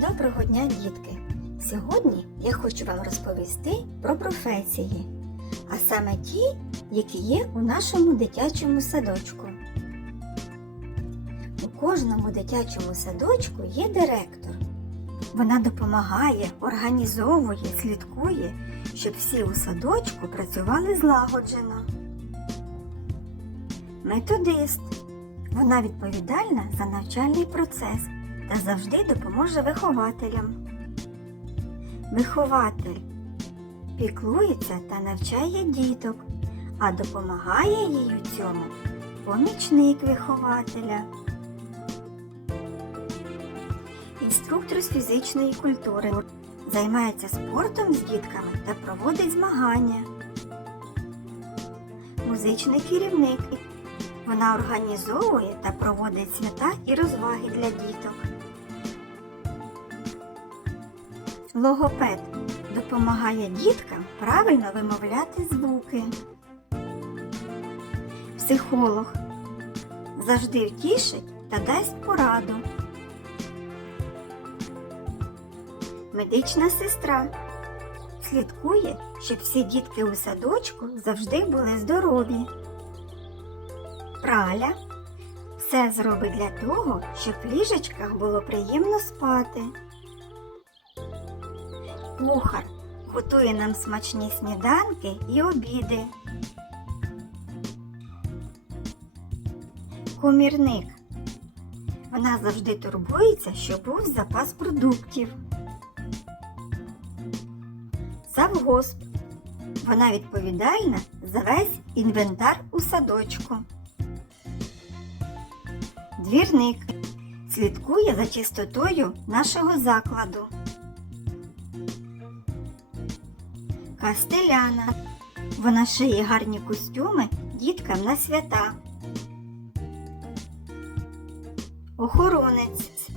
Доброго дня, дітки! Сьогодні я хочу вам розповісти про професії, а саме ті, які є у нашому дитячому садочку. У кожному дитячому садочку є директор. Вона допомагає, організовує, слідкує, щоб всі у садочку працювали злагоджено. Методист. Вона відповідальна за навчальний процес та завжди допоможе вихователям. Вихователь піклується та навчає діток, а допомагає їй у цьому помічник вихователя. Інструктор з фізичної культури займається спортом з дітками та проводить змагання. Музичний керівник. Вона організовує та проводить свята і розваги для діток. Логопед допомагає діткам правильно вимовляти звуки. Психолог завжди втішить та дасть пораду. Медична сестра слідкує, щоб всі дітки у садочку завжди були здорові. Праля все зробить для того, щоб ліжечках було приємно спати. Кухар готує нам смачні сніданки і обіди. Комірник. Вона завжди турбується, щоб був запас продуктів. Завгосп. Вона відповідальна за весь інвентар у садочку. Двірник слідкує за чистотою нашого закладу. Кастеляна. Вона шиє гарні костюми діткам на свята. Охоронець.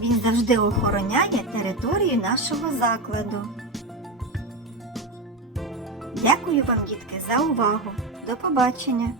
Він завжди охороняє територію нашого закладу. Дякую вам, дітки, за увагу. До побачення!